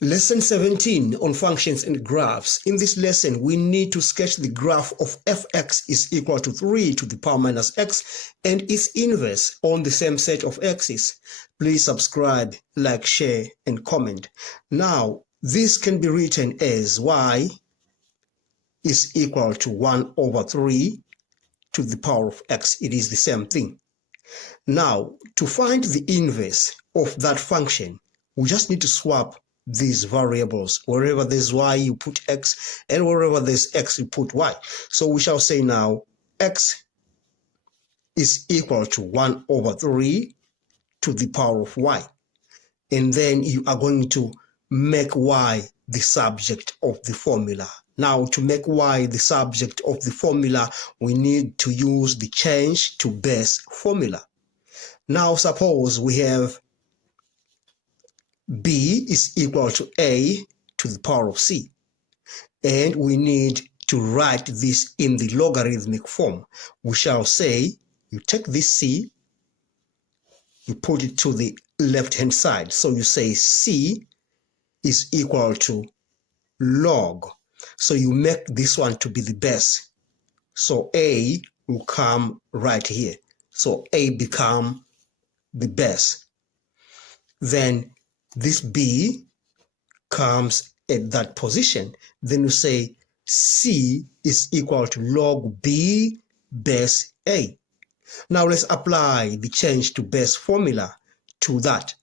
Lesson 17 on functions and graphs. In this lesson, we need to sketch the graph of fx is equal to 3 to the power minus x and its inverse on the same set of x's. Please subscribe, like, share, and comment. Now, this can be written as y is equal to 1 over 3 to the power of x. It is the same thing. Now, to find the inverse of that function, we just need to swap these variables. Wherever there's y, you put x, and wherever there's x, you put y. So we shall say now x is equal to 1 over 3 to the power of y. And then you are going to make y the subject of the formula. Now, to make y the subject of the formula, we need to use the change to base formula. Now, suppose we have b is equal to a to the power of c. And we need to write this in the logarithmic form. We shall say, you take this c, you put it to the left-hand side. So you say c is equal to log. So you make this one to be the base. So a will come right here. So a become the base. Then this b comes at that position. Then you say c is equal to log b base a. Now let's apply the change to base formula to that.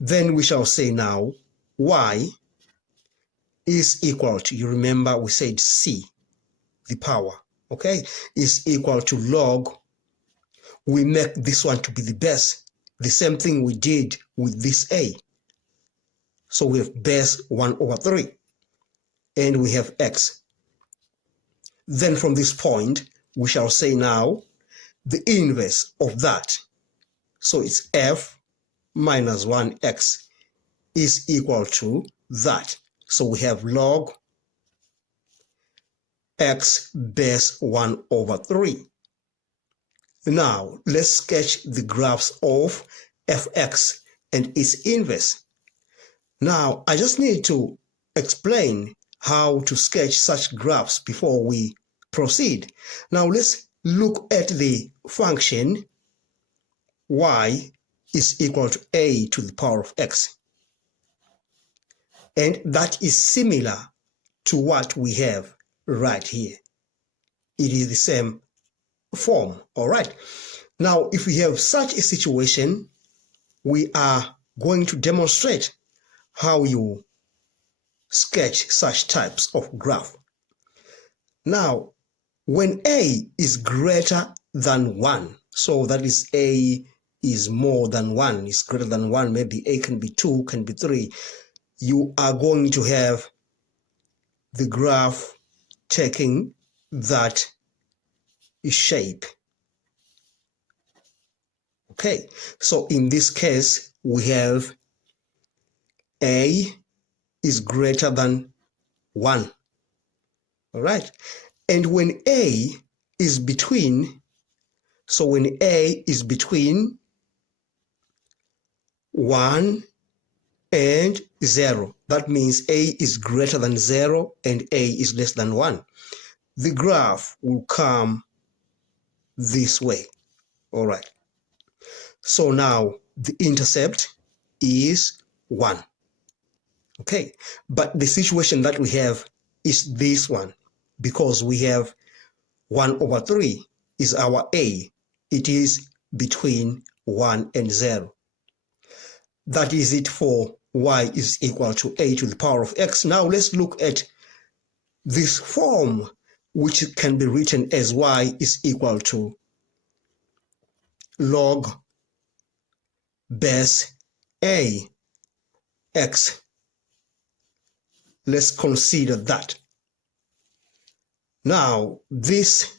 Then we shall say now y is equal to, you remember we said c, the power, okay, is equal to log. We make this one to be the base. The same thing we did with this a. So we have base 1 over 3. And we have x. Then from this point, we shall say now the inverse of that. So it's f minus 1x is equal to that. So we have log x base 1 over 3. Now, let's sketch the graphs of fx and its inverse. Now, I just need to explain how to sketch such graphs before we proceed. Now, let's look at the function y is equal to a to the power of x. And that is similar to what we have right here. It is the same form, all right? Now, if we have such a situation, we are going to demonstrate how you sketch such types of graph. Now, when a is greater than 1, so that is a is more than 1, is greater than 1, maybe a can be 2, can be 3, you are going to have the graph taking that shape. Okay, so in this case, we have a is greater than 1. All right, and when a is between, so when a is between 1 and 0, that means a is greater than 0 and a is less than 1. The graph will come this way. All right. So now the intercept is 1. Okay. But the situation that we have is this one, because we have 1 over 3 is our a. It is between 1 and 0. That is it for y is equal to a to the power of x. Now let's look at this form, which can be written as y is equal to log base a x. Let's consider that. Now, this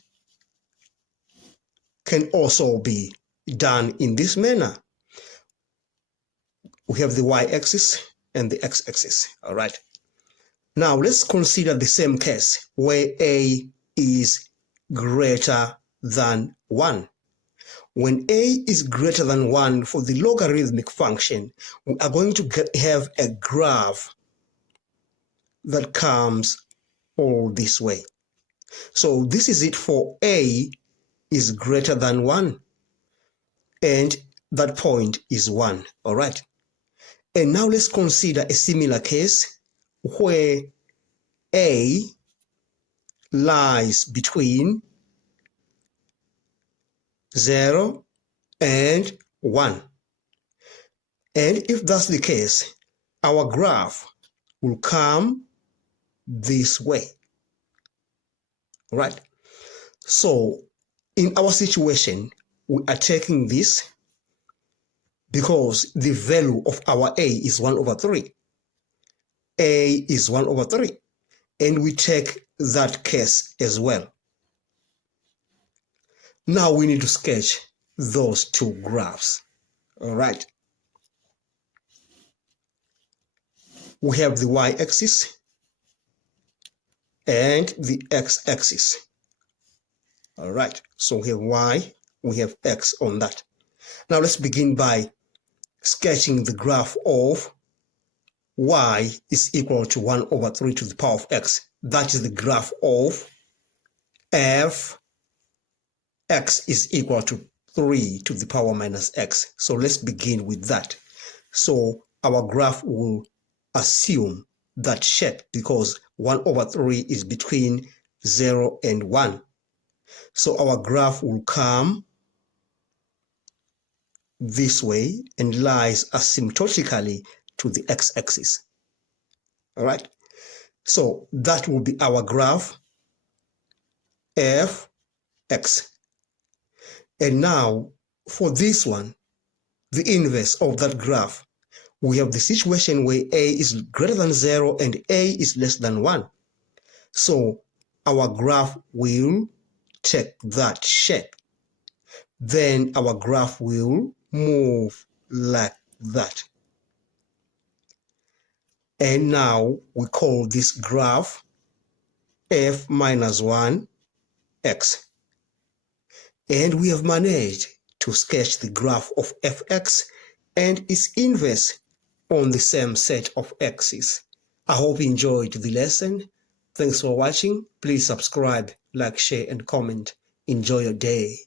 can also be done in this manner. We have the y-axis and the x-axis, all right? Now, let's consider the same case where a is greater than 1. when a is greater than 1 for the logarithmic function, we are going to have a graph that comes all this way. So this is it for a is greater than 1, and that point is 1, all right? And now let's consider a similar case where a lies between 0 and 1. And if that's the case, our graph will come this way, all right? So in our situation, we are taking this because the value of our a is 1 over 3. A is 1 over 3. And we take that case as well. Now we need to sketch those two graphs. All right. We have the y-axis and the x-axis. All right. So we have y, we have x on that. Now let's begin by sketching the graph of y is equal to 1 over 3 to the power of x. That is the graph of f x is equal to 3 to the power minus x. So let's begin with that. So our graph will assume that shape because 1 over 3 is between 0 and 1. So our graph will come this way and lies asymptotically to the x-axis. All right. So that will be our graph f(x). And now for this one, the inverse of that graph, we have the situation where a is greater than 0 and a is less than 1. So our graph will take that shape. Then our graph will move like that. And now we call this graph f minus 1 x. And we have managed to sketch the graph of fx and its inverse on the same set of axes. I hope you enjoyed the lesson. Thanks for watching. Please subscribe, like, share, and comment. Enjoy your day.